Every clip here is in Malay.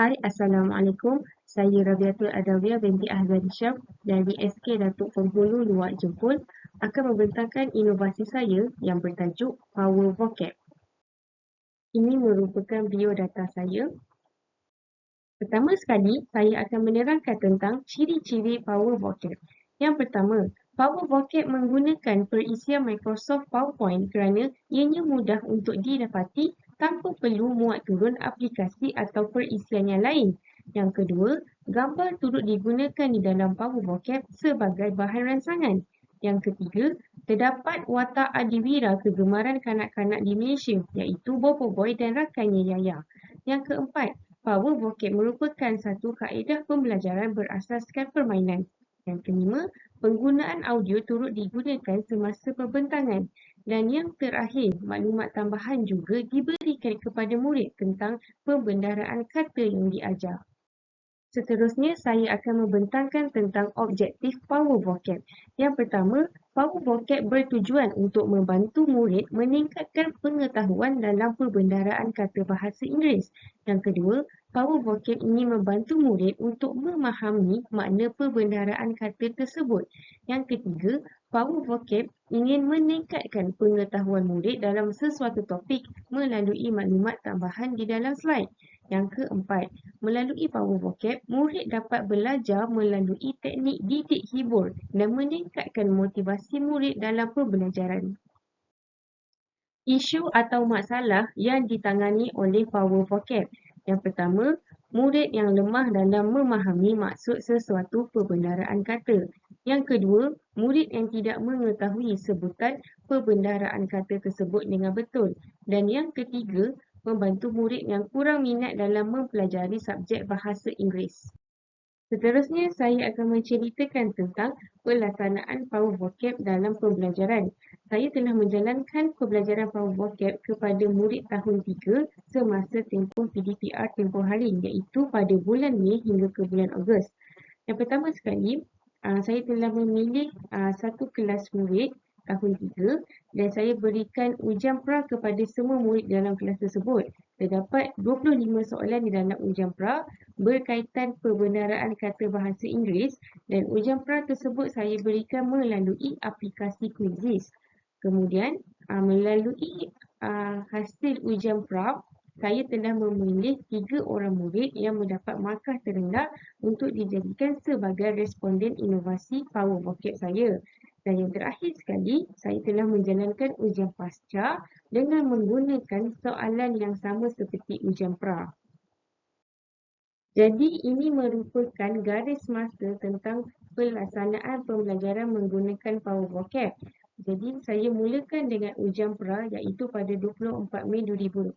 Hai, Assalamualaikum. Saya Rabiatul Adawiyah binti Ahzan Syam dari SK Datuk Penghulu Luar Jempol akan membentangkan inovasi saya yang bertajuk Power Vocab. Ini merupakan biodata saya. Pertama sekali, saya akan menerangkan tentang ciri-ciri Power Vocab. Yang pertama, Power Vocab menggunakan perisian Microsoft PowerPoint kerana ianya mudah untuk didapati tanpa perlu muat turun aplikasi atau perisian yang lain. Yang kedua, gambar turut digunakan di dalam Power Vocab sebagai bahan rancangan. Yang ketiga, terdapat watak adiwira kegemaran kanak-kanak di Malaysia iaitu Bobo Boy dan rakannya Yaya. Yang keempat, Power Vocab merupakan satu kaedah pembelajaran berasaskan permainan. Yang kelima, penggunaan audio turut digunakan semasa pembentangan. Dan yang terakhir, maklumat tambahan juga diberikan kepada murid tentang pembendaraan kata yang diajar. Seterusnya, saya akan membentangkan tentang objektif Power Vocab. Yang pertama, Power Vocab bertujuan untuk membantu murid meningkatkan pengetahuan dalam perbendaraan kata bahasa Inggeris. Yang kedua, Power Vocab ingin membantu murid untuk memahami makna perbendaraan kata tersebut. Yang ketiga, Power Vocab ingin meningkatkan pengetahuan murid dalam sesuatu topik melalui maklumat tambahan di dalam slide. Yang keempat, melalui Power Vocab, murid dapat belajar melalui teknik didik hibur dan meningkatkan motivasi murid dalam pembelajaran. Isu atau masalah yang ditangani oleh Power Vocab. Yang pertama, murid yang lemah dalam memahami maksud sesuatu perbendaraan kata. Yang kedua, murid yang tidak mengetahui sebutan perbendaraan kata tersebut dengan betul. Dan yang ketiga, membantu murid yang kurang minat dalam mempelajari subjek bahasa Inggeris. Seterusnya, saya akan menceritakan tentang pelaksanaan Power Vocab dalam pembelajaran. Saya telah menjalankan pembelajaran Power Vocab kepada murid tahun 3 semasa tempoh PDPR tempoh hari iaitu pada bulan Mei hingga ke bulan Ogos. Yang pertama sekali, saya telah memilih satu kelas murid tahun 3 dan saya berikan ujian pra kepada semua murid dalam kelas tersebut. Terdapat 25 soalan di dalam ujian pra berkaitan perbendaraan kata bahasa Inggeris dan ujian pra tersebut saya berikan melalui aplikasi Quizizz. Kemudian, melalui hasil ujian pra, saya telah memilih 3 orang murid yang mendapat markah terendah untuk dijadikan sebagai responden inovasi Power Vocab saya. Dan yang terakhir sekali, saya telah menjalankan ujian pasca dengan menggunakan soalan yang sama seperti ujian pra. Jadi ini merupakan garis masa tentang pelaksanaan pembelajaran menggunakan Power Vocab. Jadi saya mulakan dengan ujian pra iaitu pada 24 Mei 2021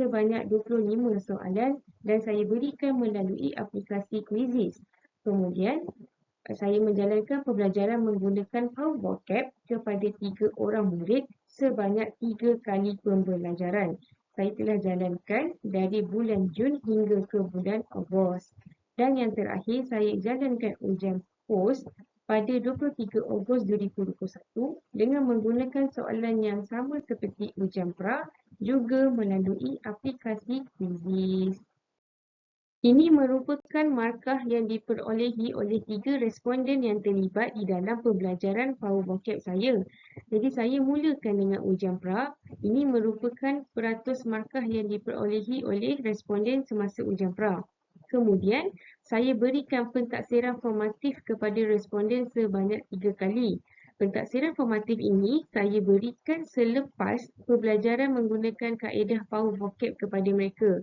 sebanyak 25 soalan dan saya berikan melalui aplikasi Quizizz. Kemudian saya menjalankan pembelajaran menggunakan Power Vocab kepada 3 orang murid sebanyak 3 kali pembelajaran. Saya telah jalankan dari bulan Jun hingga ke bulan Ogos. Dan yang terakhir, saya jalankan ujian post pada 23 Ogos 2021 dengan menggunakan soalan yang sama seperti ujian pra juga melalui aplikasi Quizizz. Ini merupakan markah yang diperolehi oleh 3 responden yang terlibat di dalam pembelajaran Power Vocab saya. Jadi saya mulakan dengan ujian pra. Ini merupakan peratus markah yang diperolehi oleh responden semasa ujian pra. Kemudian, saya berikan pentaksiran formatif kepada responden sebanyak 3 kali. Pentaksiran formatif ini saya berikan selepas pembelajaran menggunakan kaedah Power Vocab kepada mereka.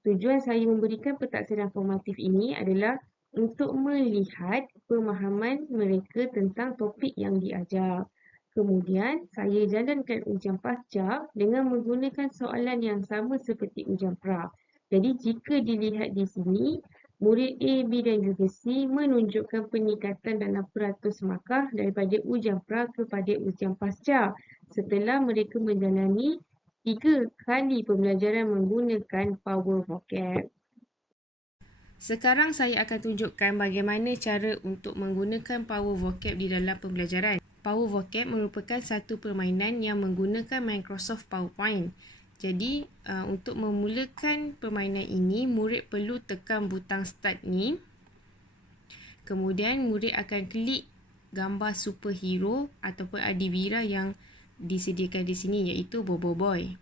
Tujuan saya memberikan pentaksiran formatif ini adalah untuk melihat pemahaman mereka tentang topik yang diajar. Kemudian, saya jalankan ujian pasca dengan menggunakan soalan yang sama seperti ujian pra. Jadi, jika dilihat di sini, murid A, B dan juga C menunjukkan peningkatan dalam peratus markah daripada ujian pra kepada ujian pasca setelah mereka menjalani 3 kali pembelajaran menggunakan Power Vocab. Sekarang saya akan tunjukkan bagaimana cara untuk menggunakan Power Vocab di dalam pembelajaran. Power Vocab merupakan satu permainan yang menggunakan Microsoft PowerPoint. Jadi untuk memulakan permainan ini, murid perlu tekan butang start ni. Kemudian murid akan klik gambar superhero ataupun adiwira yang disediakan di sini, iaitu Bobo Boy.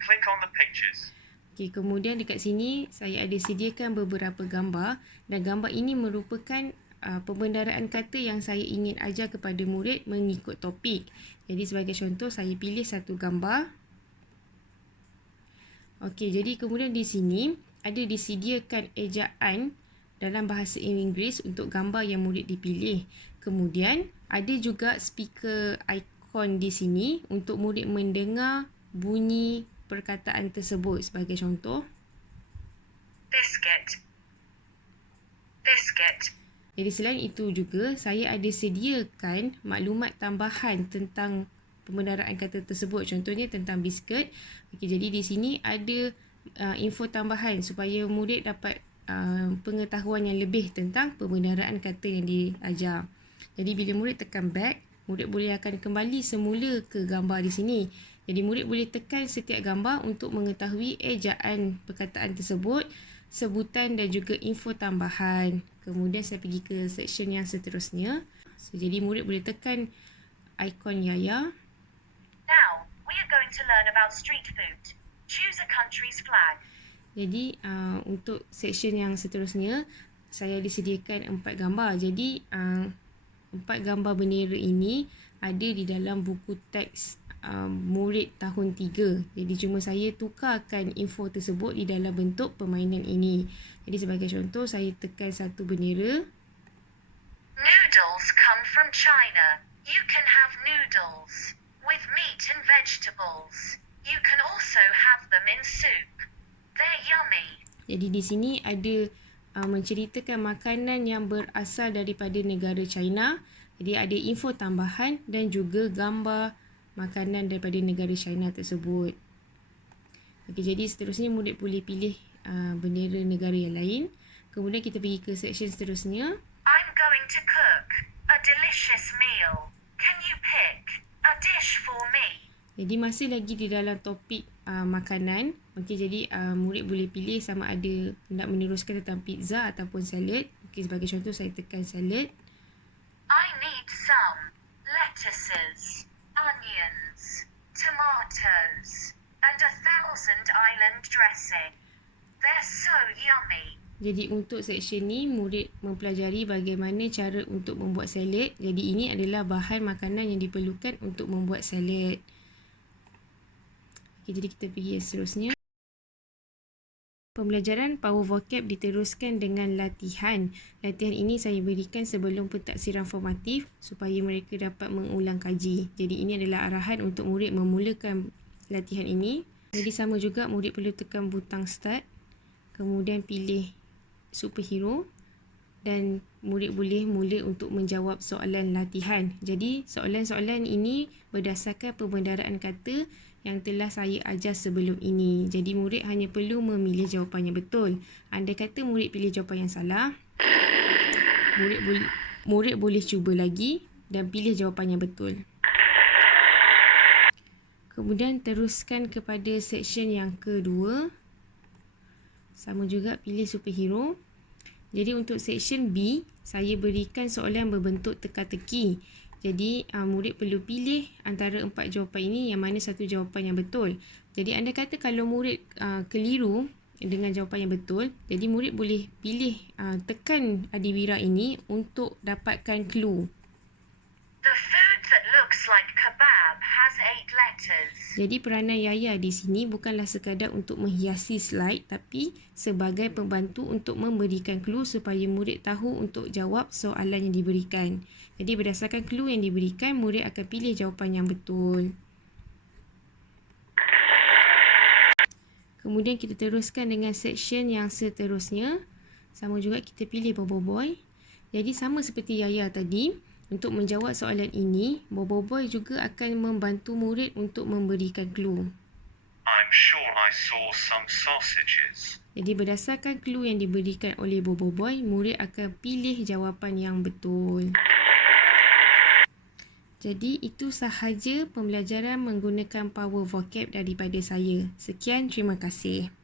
Click on the pictures. Okay, kemudian dekat sini saya ada sediakan beberapa gambar, dan gambar ini merupakan pembendaraan kata yang saya ingin ajar kepada murid mengikut topik. Jadi sebagai contoh, saya pilih satu gambar. Okey, jadi kemudian di sini ada disediakan ejaan dalam bahasa Inggeris untuk gambar yang murid dipilih. Kemudian ada juga speaker ikon di sini untuk murid mendengar bunyi perkataan tersebut. Sebagai contoh, Biscuit. Biscuit. jadi selain itu juga saya ada sediakan maklumat tambahan tentang pembendaraan kata tersebut. Contohnya tentang biskut. Okey, jadi di sini ada info tambahan supaya murid dapat pengetahuan yang lebih tentang pembendaraan kata yang diajar. Jadi bila murid tekan back, murid boleh akan kembali semula ke gambar di sini. Jadi murid boleh tekan setiap gambar untuk mengetahui ejaan perkataan tersebut, sebutan dan juga info tambahan. Kemudian saya pergi ke section yang seterusnya. Jadi murid boleh tekan ikon Yaya. Now, we are going to learn about street food. Choose a country's flag. Jadi untuk section yang seterusnya, saya disediakan 4 gambar. Jadi 4 gambar bendera ini ada di dalam buku teks murid tahun 3. Jadi cuma saya tukarkan info tersebut di dalam bentuk permainan ini. Jadi sebagai contoh, saya tekan satu bendera. Noodles come from China. You can have noodles with meat and vegetables. You can also have them in soup. They're yummy. Jadi di sini ada menceritakan makanan yang berasal daripada negara China. Jadi ada info tambahan dan juga gambar makanan daripada negara China tersebut. Okey, jadi seterusnya murid boleh pilih bendera negara yang lain. Kemudian kita pergi ke section seterusnya. I'm going to cook a delicious meal. Can you pick a dish for me? Jadi masih lagi di dalam topik makanan. Okey, jadi murid boleh pilih sama ada nak meneruskan tentang pizza ataupun salad. Okey, sebagai contoh saya tekan salad. I need some lettuces, onions, tomatoes, and 1,000 island dressing. They're so yummy. Jadi untuk section ni murid mempelajari bagaimana cara untuk membuat salad. Jadi ini adalah bahan makanan yang diperlukan untuk membuat salad. Okey, jadi kita pergi yang seterusnya. Pembelajaran Power Vocab diteruskan dengan latihan. Latihan ini saya berikan sebelum pentaksiran formatif supaya mereka dapat mengulang kaji. Jadi ini adalah arahan untuk murid memulakan latihan ini. Jadi sama juga murid perlu tekan butang start. Kemudian pilih superhero. Dan murid boleh mula untuk menjawab soalan latihan. Jadi soalan-soalan ini berdasarkan pembendaraan kata yang telah saya ajar sebelum ini. Jadi murid hanya perlu memilih jawapan yang betul. Andai kata murid pilih jawapan yang salah, murid boleh cuba lagi dan pilih jawapan yang betul. Kemudian teruskan kepada section yang kedua. Sama juga pilih superhero. Jadi untuk section B, saya berikan soalan berbentuk teka-teki. Jadi murid perlu pilih antara 4 jawapan ini yang mana satu jawapan yang betul. Jadi anda kata kalau murid keliru dengan jawapan yang betul, jadi murid boleh pilih tekan adiwira ini untuk dapatkan clue. The food that looks like kebab has 8 letters. Jadi peranan Yaya di sini bukanlah sekadar untuk menghiasi slide, tapi sebagai pembantu untuk memberikan clue supaya murid tahu untuk jawab soalan yang diberikan. Jadi berdasarkan clue yang diberikan, murid akan pilih jawapan yang betul. Kemudian kita teruskan dengan section yang seterusnya. Sama juga kita pilih Bobo Boy. Jadi sama seperti Yaya tadi, untuk menjawab soalan ini, Bobo Boy juga akan membantu murid untuk memberikan clue. I'm sure I saw some sausages. Jadi berdasarkan clue yang diberikan oleh Bobo Boy, murid akan pilih jawapan yang betul. Jadi itu sahaja pembelajaran menggunakan power vocab daripada saya. Sekian, terima kasih.